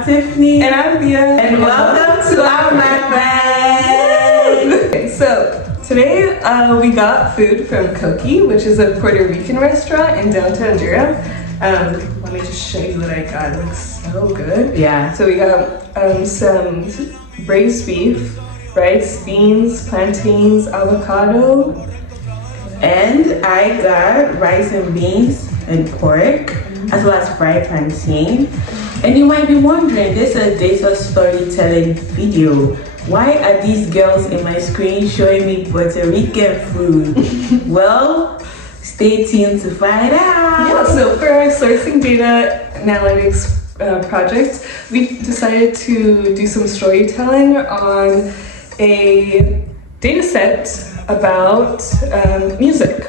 I'm Tiffany. And I'm Via. And welcome to our Mukbang. Okay, so today we got food from Koki, which is a Puerto Rican restaurant in downtown Durham. Let me just show you what I got. It looks so good. Yeah. So we got some braised beef, rice, beans, plantains, avocado. And I got rice and beans and pork, as well as fried plantain. And you might be wondering, this is a data storytelling video. Why are these girls in my screen showing me Puerto Rican food? Well, stay tuned to find out. Yeah, so for our sourcing data analytics project, we decided to do some storytelling on a data set about music.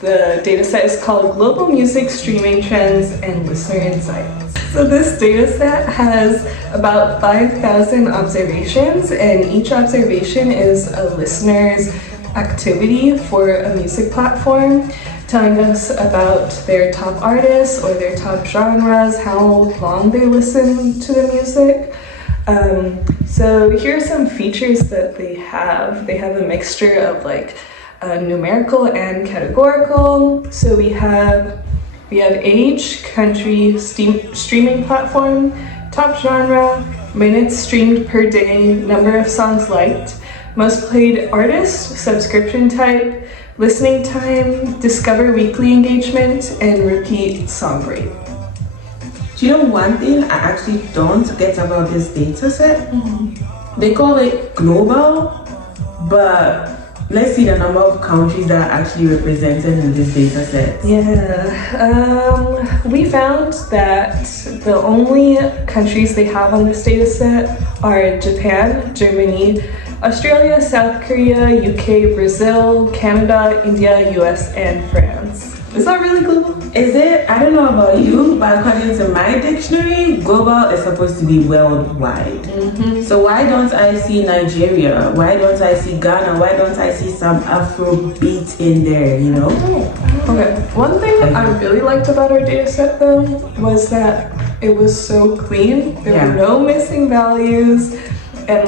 The data set is called Global Music Streaming Trends and Listener Insights. So this data set has about 5,000 observations, and each observation is a listener's activity for a music platform, telling us about their top artists or their top genres, how long they listen to the music. So here are some features that they have. They have a mixture of like numerical and categorical. So we have age, country, streaming platform, top genre, minutes streamed per day, number of songs liked, most played artist, subscription type, listening time, discover weekly engagement, and repeat song rate. Do you know one thing I actually don't get about this data set? They call it global, but let's see the number of countries that are actually represented in this data set. Yeah, we found that the only countries they have on this data set are Japan, Germany, Australia, South Korea, UK, Brazil, Canada, India, US, and France. Is that really global? Is it? I don't know about you, but according to my dictionary, global is supposed to be worldwide. So why don't I see Nigeria? Why don't I see Ghana? Why don't I see some Afrobeat in there, you know? Okay, one thing I really liked about our data set though was that it was so clean. There were no missing values. And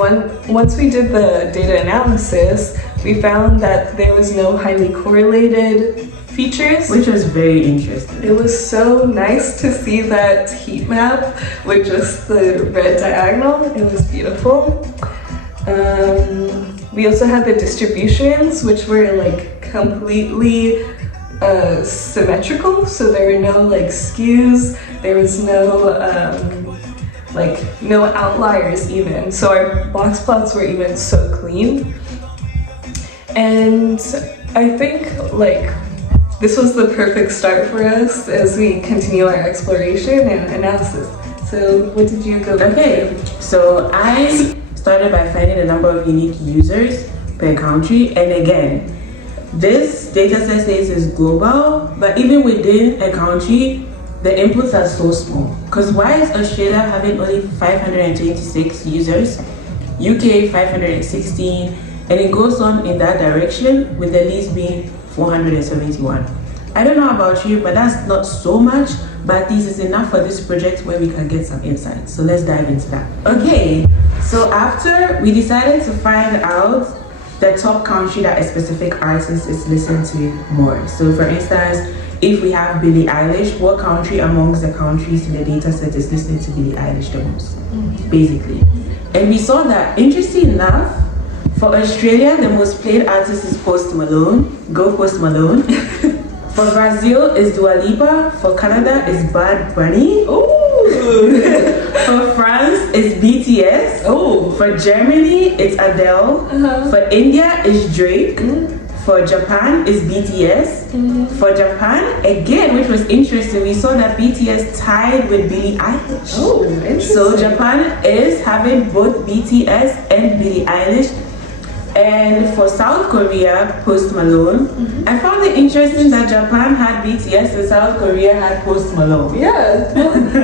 once we did the data analysis, we found that there was no highly correlated features, which was very interesting. It was so nice to see that heat map with just the red diagonal. It was beautiful. We also had the distributions, which were like completely symmetrical, so there were no like skews, there was no no outliers even, so our box plots were even so clean. And I think like this was the perfect start for us as we continue our exploration and analysis. So what did you go with? Okay, so I started by finding the number of unique users per country, and again, this data set says it's global, but even within a country, the inputs are so small. Because why is Australia having only 526 users, UK 516, and it goes on in that direction with the least being 471. I don't know about you, but that's not so much, but this is enough for this project where we can get some insights. So let's dive into that. Okay, so after we decided to find out the top country that a specific artist is listened to more. So for instance, if we have Billie Eilish, what country amongst the countries in the data set is listening to Billie Eilish the most, basically. And we saw that, interesting enough, for Australia, the most played artist is Post Malone. Go Post Malone. For Brazil, is Dua Lipa. For Canada, is Bad Bunny. For France, it's BTS. For Germany, it's Adele. For India, it's Drake. For Japan, it's BTS. For Japan, again, which was interesting, we saw that BTS tied with Billie Eilish. Interesting. So Japan is having both BTS and Billie Eilish. And for South Korea, Post Malone. I found it interesting that Japan had BTS and South Korea had Post Malone. Yeah,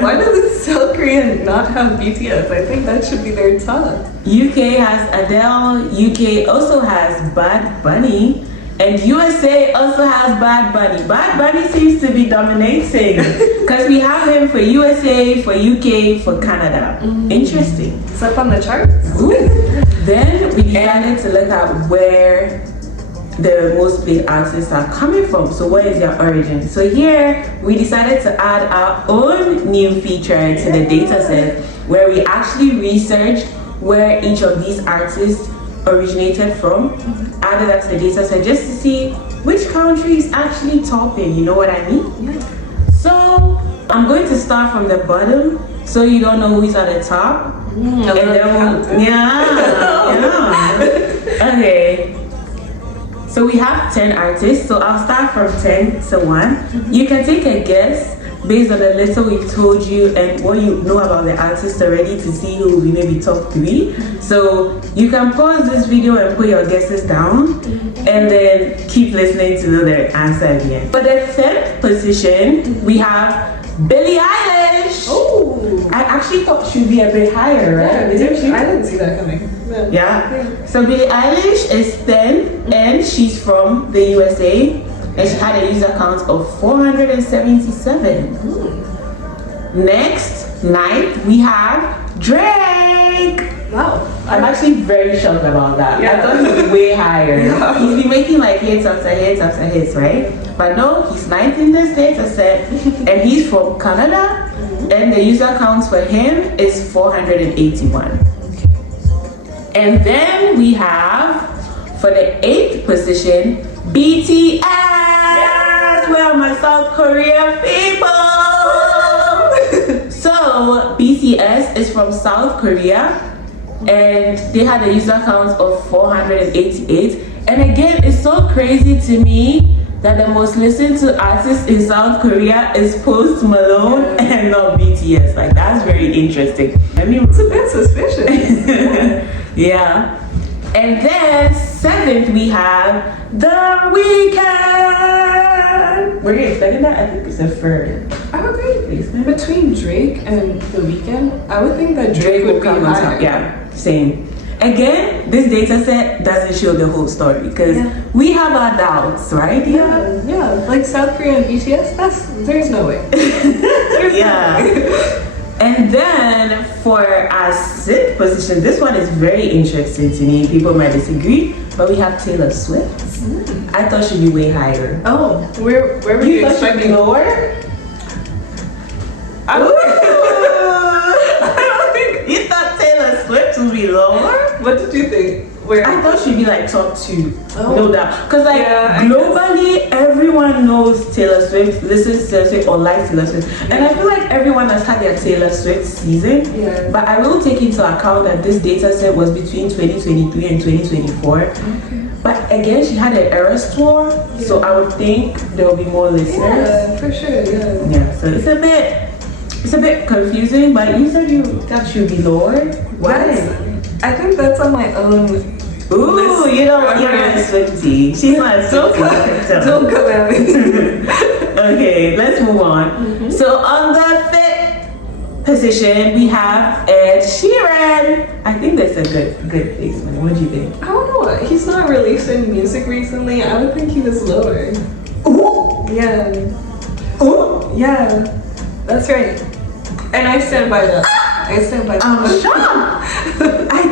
why does South Korea not have BTS? I think that should be their top. UK has Adele. UK also has Bad Bunny. And USA also has Bad Bunny. Bad Bunny seems to be dominating because we have him for USA, for UK, for Canada. Interesting. It's up on the charts. Ooh. Then we decided to look at where the most played artists are coming from. So what is their origin? So here we decided to add our own new feature to the data set where we actually researched where each of these artists originated from, added that to the data set just to see which country is actually topping, you know what I mean? Yeah. So I'm going to start from the bottom so you don't know who's at the top. And then okay. So we have 10 artists, so I'll start from 10 to 1. You can take a guess based on the little we've told you and what you know about the artist already to see who will be maybe top 3. So you can pause this video and put your guesses down and then keep listening to know the answer at the end. For the 10th position, we have Billie Eilish. Oh, I actually thought she'd be a bit higher, right? I didn't see that coming. Yeah. So Billie Eilish is 10 and she's from the USA and she had a user count of 477. Next, 9th, we have Drake. Wow. I'm actually very shocked about that. Yeah. I thought he'd be way higher. He's been making like hits after hits after hits, right? But no, he's 9th in this data set and he's from Canada and the user count for him is 481. And then we have, for the 8th position, BTS! Yes! Where are my South Korea people? So, BTS is from South Korea and they had a user count of 488. And again, it's so crazy to me that the most listened to artist in South Korea is Post Malone and not BTS. Like, that's very interesting. I mean, It's a bit suspicious. yeah. And then 7th we have The Weeknd. Were you expecting that? I think it's the 3rd. I would think between Drake and The Weeknd, I would think that Drake would come on higher. top. Yeah, same. Again, this data set doesn't show the whole story because we have our doubts, right? Yeah, like South Korea and BTS, there's no way. Yeah. And then for our 6th position, this one is very interesting to me. People might disagree, but we have Taylor Swift. I thought she'd be way higher. Oh, where were you thought she'd be expecting? lower? I don't think. You thought Taylor Swift would be lower? What did you think? Where? I thought she'd be like top 2, Oh. no doubt. Because like Yeah, globally, everyone knows Taylor Swift, listens to Taylor Swift or likes Taylor Swift. And I feel like everyone has had their Taylor Swift season. Yeah. But I will take into account that this data set was between 2023 and 2024. Okay. But again, she had an Eras tour, so I would think there will be more listeners. Yeah, for sure. Yeah. Yeah, so it's a bit confusing, but you said you thought she'd be lower. Why? I think that's on my own. Ooh, list. you're not a Swiftie. She's not a Swiftie. Don't come at me. Okay, let's move on. So on the 5th position, we have Ed Sheeran. I think that's a good placement. What do you think? I don't know. He's not releasing music recently. I would think he was lower. Ooh, Yeah. ooh. Yeah. That's right. And I stand by that. I stand by that. I'm shocked. I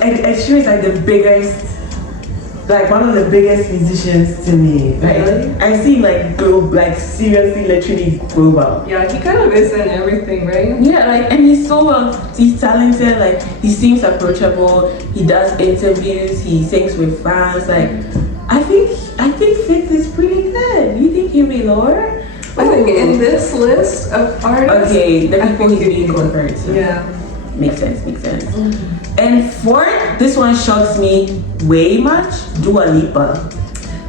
think Ed Sheeran is like the biggest, like one of the biggest musicians to me. Like, Really? I see him like go, like seriously, literally global. Yeah, he kind of is in everything, right? Yeah, like, and he's he's talented. Like, he seems approachable. He does interviews. He sings with fans. Like, I think 5th is pretty good. You think he'll be lower? I think in this list of artists. Okay, the I people think he's being compared to. Yeah. Makes sense. And 4th, this one shocks me way much. Dua Lipa.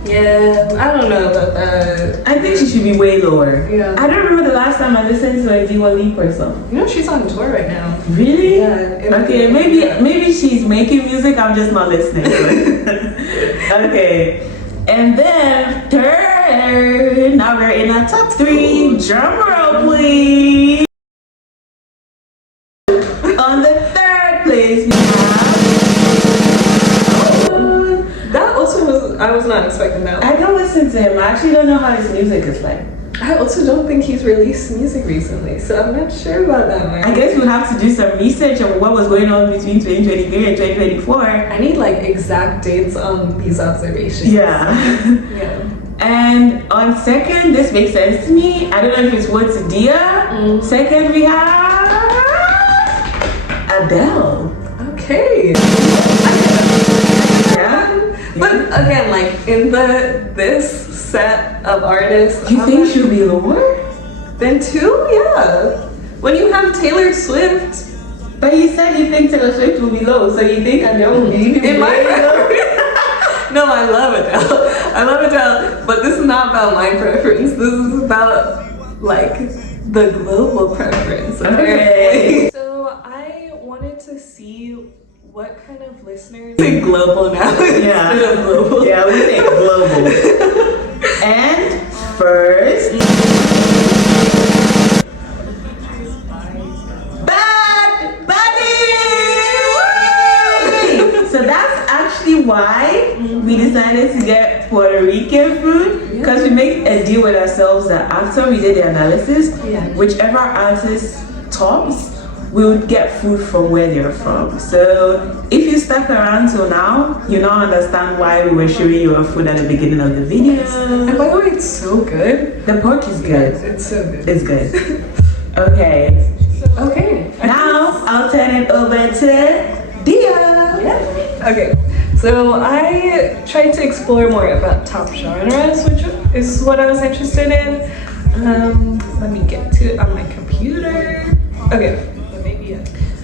Yeah, I don't know about that. I think she should be way lower. Yeah. I don't remember the last time I listened to a Dua Lipa song. You know, she's on tour right now. Really? Yeah. Okay, maybe she's making music. I'm just not listening to it. Okay. And then 3rd, now we're in our top 3. Drum roll, please. On the 3rd place, we have. That also was I was not expecting that. I don't listen to him. I actually don't know how his music is like. I also don't think he's released music recently, so I'm not sure about that one. I guess we'll have to do some research on what was going on between 2023 and 2024. I need like exact dates on these observations. Yeah. Yeah. And on second, this makes sense to me. I don't know if it's what's Dia. Second, we have Adele. Okay. Yeah. But again, like in this set of artists, You think she'll be lower? then 2? Yeah. When you have Taylor Swift, But you said you think Taylor Swift will be low, so you think Adele will be in my way low? No, I love Adele. I love Adele, but this is not about my preference. This is about like the global preference. Okay. So I wanted to see what kind of listeners say global now instead of global. Yeah, we say global. And first, Bad Bunny! So that's actually why we decided to get Puerto Rican food, because we made a deal with ourselves that after we did the analysis, whichever artist tops, we would get food from where they're from. So if you stuck around till now, you now understand why we were showing you our food at the beginning of the video. And by the way, it's so good. The pork is good. It's so good. It's good. Okay. Okay. Now I'll turn it over to Dia. Yeah. Okay. So I tried to explore more about top genres, which is what I was interested in. Let me get to it on my computer. Okay.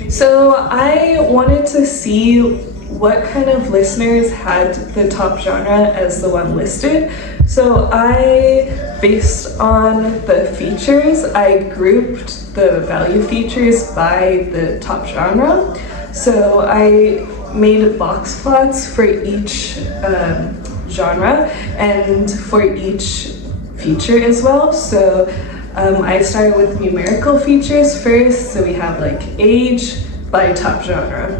So I wanted to see what kind of listeners had the top genre as the one listed. So I, based on the features, I grouped the value features by the top genre. So I made box plots for each genre and for each feature as well. So I started with numerical features first, so we have like age by top genre.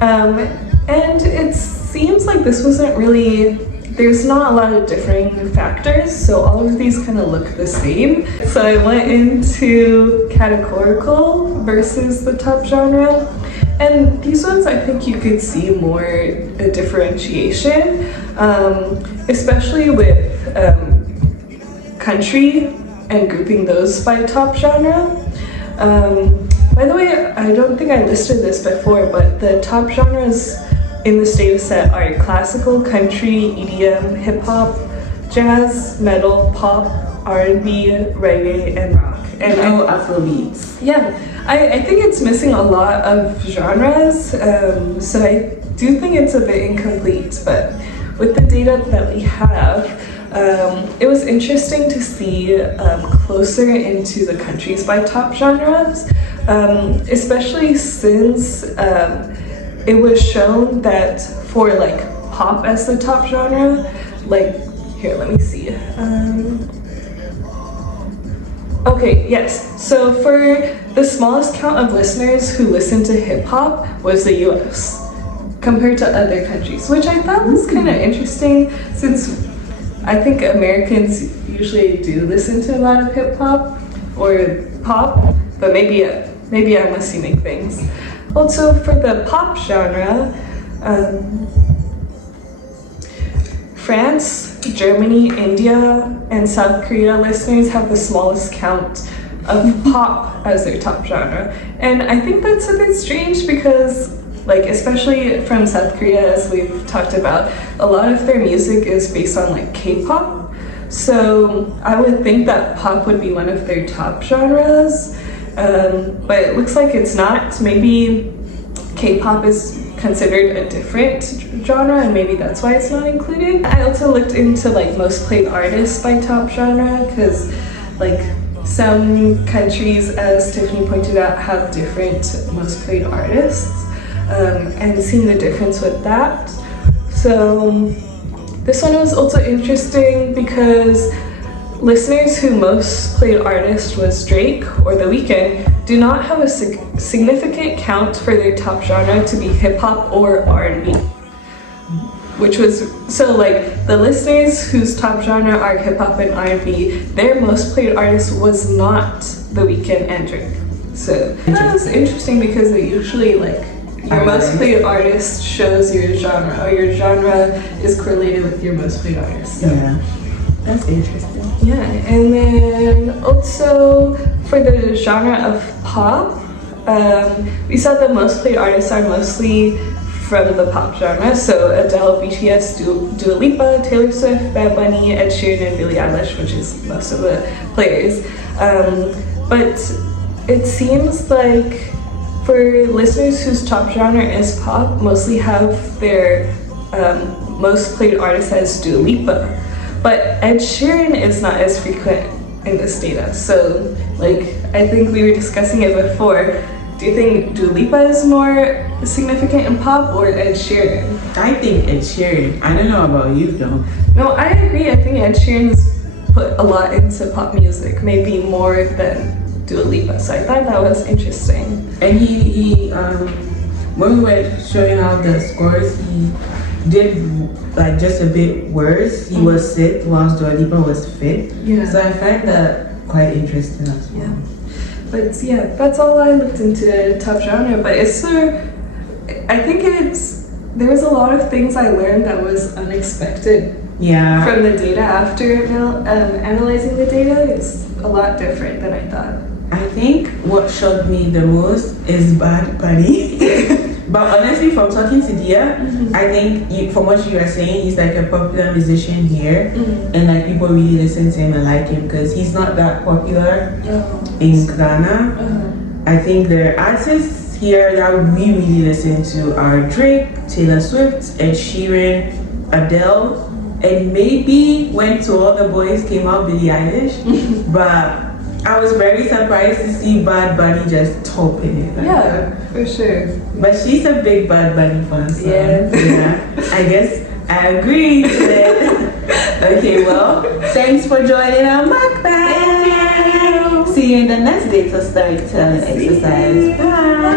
And it seems like this wasn't really, there's not a lot of differing factors, so all of these kind of look the same. So I went into categorical versus the top genre, and these ones I think you could see more a differentiation, especially with country and grouping those by top genre. By the way, I don't think I listed this before, but the top genres in this data set are classical, country, EDM, hip-hop, jazz, metal, pop, R&B, reggae, and rock. And no Afrobeats. Yeah, I think it's missing a lot of genres, so I do think it's a bit incomplete, but with the data that we have, it was interesting to see closer into the countries by top genres, especially since it was shown that for like pop as the top genre, like, here, let me see. Okay, yes, so for the smallest count of listeners who listen to hip hop was the US compared to other countries, which I thought was kind of interesting since I think Americans usually do listen to a lot of hip hop or pop, but maybe I'm assuming things. Also, for the pop genre, France, Germany, India, and South Korea listeners have the smallest count of pop as their top genre. And I think that's a bit strange because, like, especially from South Korea, as we've talked about, a lot of their music is based on like K-pop. So I would think that pop would be one of their top genres, but it looks like it's not. Maybe K-pop is considered a different genre and maybe that's why it's not included. I also looked into like most played artists by top genre because like some countries, as Tiffany pointed out, have different most played artists. And seeing the difference with that. So this one was also interesting because listeners who most played artist was Drake or The Weeknd do not have a significant count for their top genre to be hip hop or R&B. which was so like the listeners whose top genre are hip hop and R&B, their most played artist was not The Weeknd and Drake. So that was interesting because it usually like your most played artist shows your genre, or your genre is correlated with your most played artist. So. Yeah, that's interesting. Yeah, and then also for the genre of pop, we saw the most played artists are mostly from the pop genre. So Adele, BTS, Dua Lipa, Taylor Swift, Bad Bunny, Ed Sheeran, and Billie Eilish, which is most of the players. But it seems like for listeners whose top genre is pop, mostly have their most played artist as Dua Lipa. But Ed Sheeran is not as frequent in this data. So, like, I think we were discussing it before. Do you think Dua Lipa is more significant in pop or Ed Sheeran? I think Ed Sheeran. I don't know about you though. No, I agree. I think Ed Sheeran's put a lot into pop music, maybe more than Dua Lipa. So I thought that was interesting. And he when we were showing out the scores, he did like just a bit worse. He was sick whilst Dua Lipa was fit. Yeah. So I find that quite interesting as well. Yeah. But yeah, that's all I looked into top genre. But it's I think there was a lot of things I learned that was unexpected. Yeah. From the data after analyzing the data, it's a lot different than I thought. I think what shocked me the most is Bad Bunny. But honestly, from talking to Dia, I think from what you were saying, he's like a popular musician here, and like people really listen to him and like him because he's not that popular in Ghana. I think the artists here that we really listen to are Drake, Taylor Swift, Ed Sheeran, Adele, and maybe when To All the Boys came out, Billie Eilish. But I was very surprised to see Bad Bunny just topping it. Yeah, for sure. But she's a big Bad Bunny fan, so yeah, I guess I agree to it. Okay, well, thanks for joining our Mukbang. See you in the next data storytelling exercise. Bye.